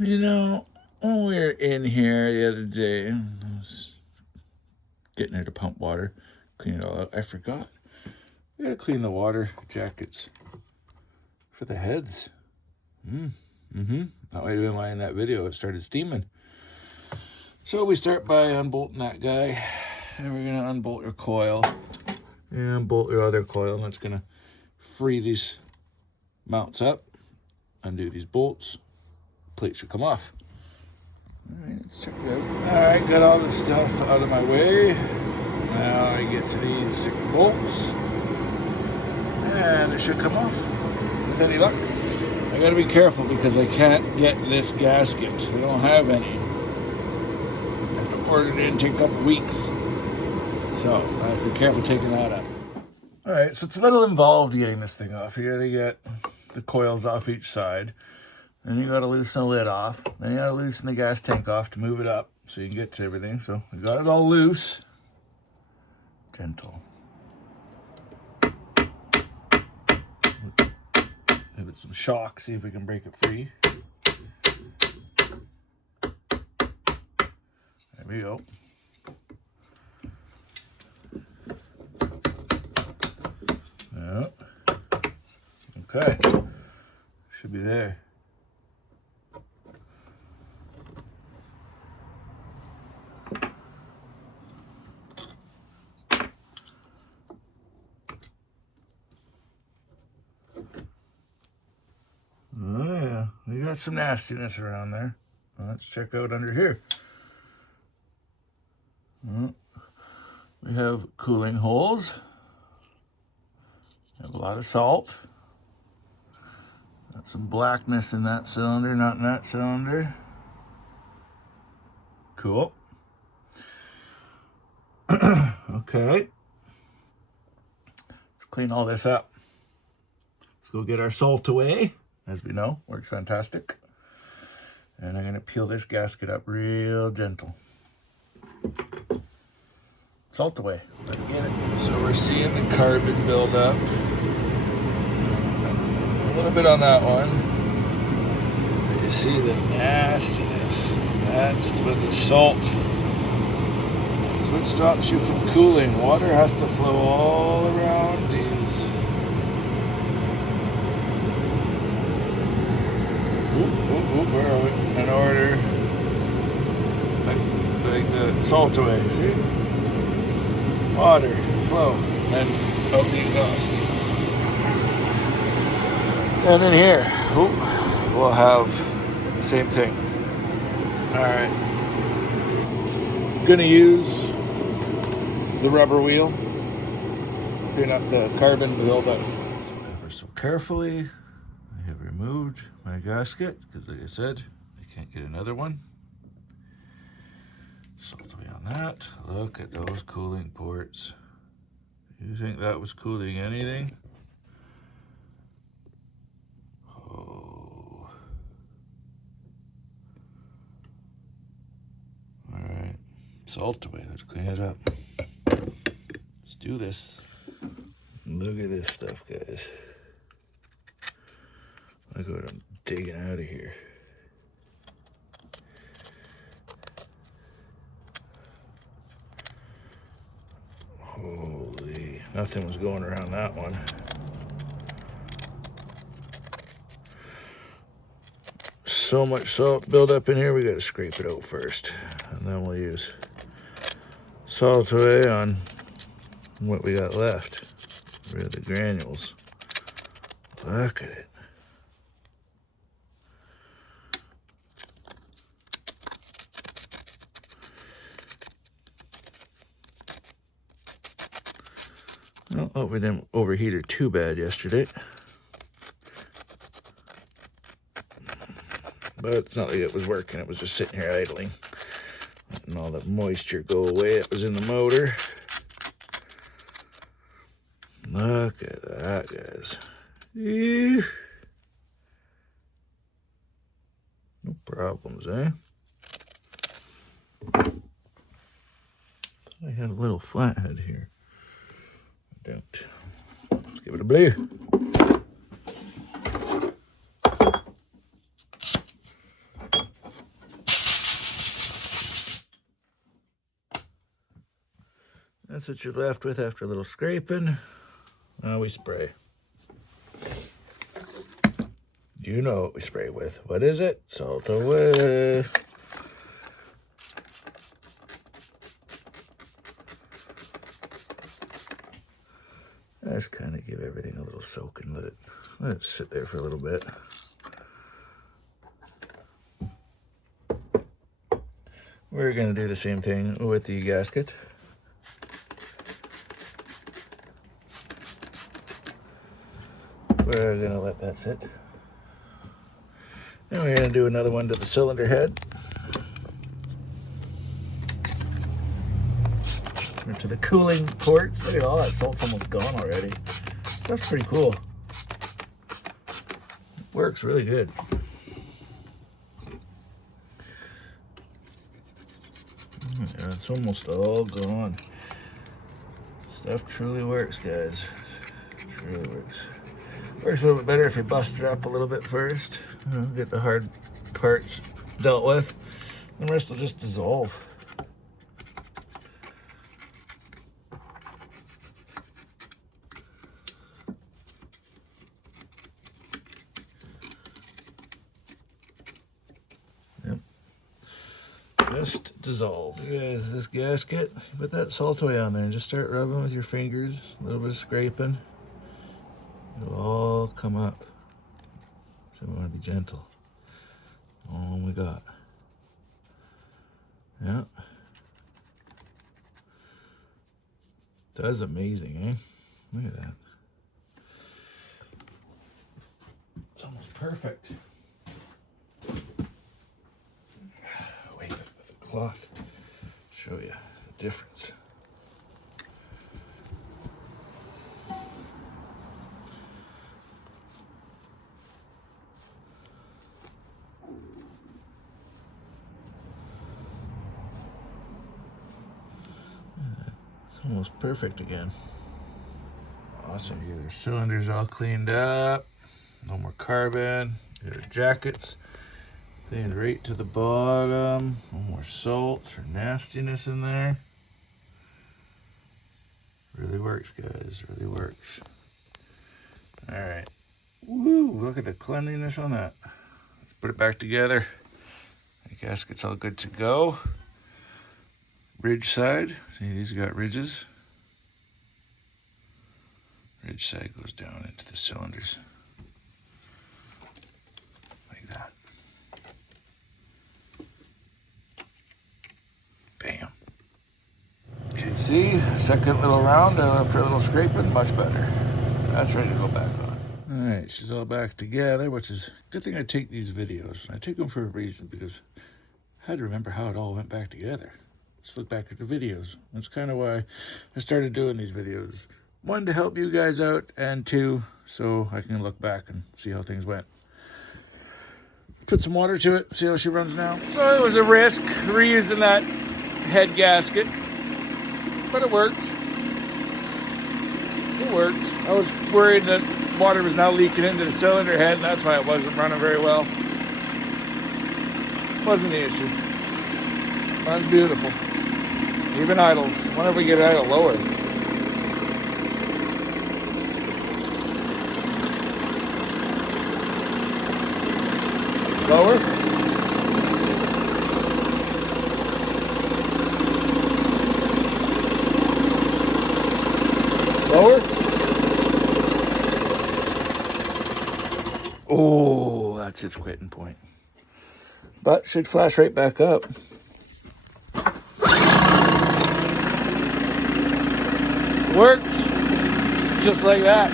You know, when we were in here the other day, I was getting her to pump water, clean it all out. I forgot. We gotta clean the water jackets for the heads. That might have been why in that video it started steaming. So we start by unbolting that guy, and we're gonna unbolt your coil and bolt your other coil, and that's gonna free these mounts up, undo these bolts, plate should come off. All right, let's check it out. All right, got all this stuff out of my way. Now I get to these 6 bolts, and it should come off with any luck. I gotta be careful because I can't get this gasket. I don't have any. I have to order it in, take a couple weeks. So I have to be careful taking that up. All right, so it's a little involved getting this thing off. You gotta get the coils off each side. Then you gotta loosen the lid off. Then you gotta loosen the gas tank off to move it up so you can get to everything. So we got it all loose. Gentle. Give it some shock, see if we can break it free. There we go. Yeah. Okay. Should be there. Oh yeah, we got some nastiness around there. Well, let's check out under here. We have cooling holes. We have a lot of salt. Got some blackness in that cylinder, not in that cylinder. Cool. Okay. Let's clean all this up. Let's go get our salt away. As we know, works fantastic. And I'm gonna peel this gasket up real gentle. Salt away, let's get it. So we're seeing the carbon build up. A little bit on that one. But you see the nastiness. That's with the salt. That's what stops you from cooling. Water has to flow all around these. Where are we? In order. Like the salt away, see? Water, flow, and out the exhaust. And in here, we'll have the same thing. Alright. Gonna use the rubber wheel. Clean up the carbon buildup. Ever so carefully, I have removed my gasket, because like I said, I can't get another one. Salt away on that. Look at those cooling ports. You think that was cooling anything? Oh. Alright. Salt away. Let's clean it up. Let's do this. Look at this stuff, guys. Look what I'm digging out of here. Holy, nothing was going around that one. So much salt built up in here, we gotta scrape it out first. And then we'll use salt away on what we got left. Rid of the granules. Look at it. Well, hope we didn't overheat her too bad yesterday. But it's not like it was working, it was just sitting here idling. Letting all the moisture go away that was in the motor. Look at that, guys. Ew. No problems, eh? I had a little flathead here. I don't. Let's give it a blow. That's what you're left with after a little scraping. Now we spray. You know what we spray with. What is it? Salt away. Let's kind of give everything a little soak and let it sit there for a little bit. We're going to do the same thing with the gasket. We're going to let that sit. And we're going to do another one to the cylinder head. Or to the cooling ports. Look at all that salt's almost gone already. Stuff's pretty cool. Works really good. Yeah, it's almost all gone. Stuff truly works, guys. Truly works. Works a little bit better if you bust it up a little bit first. Get the hard parts dealt with. The rest will just dissolve. Yep. Just dissolve. Guys, this gasket, put that salt away on there and just start rubbing with your fingers. A little bit of scraping. It'll all come up. So we want to be gentle. All we got. Yeah. That's amazing, eh? Look at that. It's almost perfect. Wait, with a cloth. Show you the difference. Almost perfect again. Awesome. Get your cylinders all cleaned up. No more carbon. Get our jackets cleaned right to the bottom. No more salt or nastiness in there. Really works, guys. Really works. All right. Woo! Look at the cleanliness on that. Let's put it back together. The gasket's all good to go. Ridge side, see these got ridges. Ridge side goes down into the cylinders. Like that. Bam. Okay, see, second little round after a little scraping, much better. That's ready to go back on. All right, she's all back together, which is a good thing I take these videos. I take them for a reason because I had to remember how it all went back together. Just look back at the videos. That's kind of why I started doing these videos. One, to help you guys out, and two, so I can look back and see how things went. Put some water to it, see how she runs now. So it was a risk reusing that head gasket, but it worked. It worked. I was worried that water was now leaking into the cylinder head, and that's why it wasn't running very well. Wasn't the issue. Runs beautiful. Even idles. Whenever we get idle lower. Lower. Lower. Oh, that's its quitting point. But should flash right back up. Works just like that.